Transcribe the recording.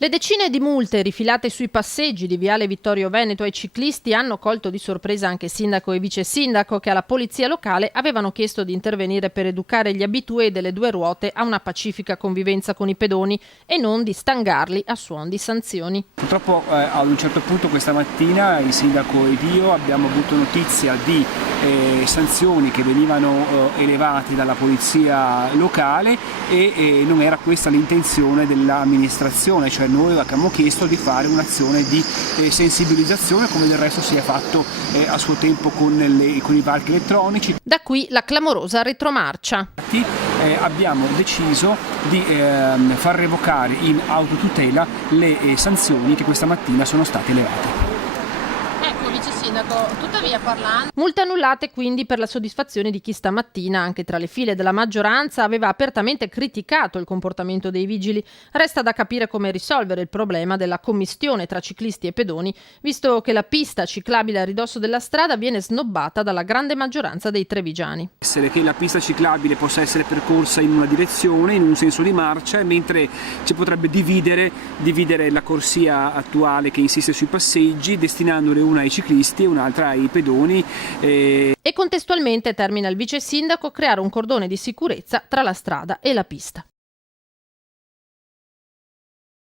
Le decine di multe rifilate sui passeggi di Viale Vittorio Veneto ai ciclisti hanno colto di sorpresa anche sindaco e vice sindaco, che alla polizia locale avevano chiesto di intervenire per educare gli abitué delle due ruote a una pacifica convivenza con i pedoni e non di stangarli a suon di sanzioni. Purtroppo ad un certo punto questa mattina il sindaco ed io abbiamo avuto notizia di sanzioni che venivano elevate dalla polizia locale e non era questa l'intenzione dell'amministrazione, cioè noi abbiamo chiesto di fare un'azione di sensibilizzazione, come del resto si è fatto a suo tempo con i varchi elettronici. Da qui la clamorosa retromarcia. Abbiamo deciso di far revocare in autotutela le sanzioni che questa mattina sono state elevate. Vice sindaco, tuttavia parlando. Multe annullate quindi per la soddisfazione di chi stamattina, anche tra le file della maggioranza, aveva apertamente criticato il comportamento dei vigili. Resta da capire come risolvere il problema della commistione tra ciclisti e pedoni, visto che la pista ciclabile a ridosso della strada viene snobbata dalla grande maggioranza dei trevigiani. Che la pista ciclabile possa essere percorsa in una direzione, in un senso di marcia, mentre si potrebbe dividere la corsia attuale che insiste sui passeggi, destinandone una ai ciclisti e un'altra ai pedoni. E contestualmente, termina il vice sindaco, creare un cordone di sicurezza tra la strada e la pista.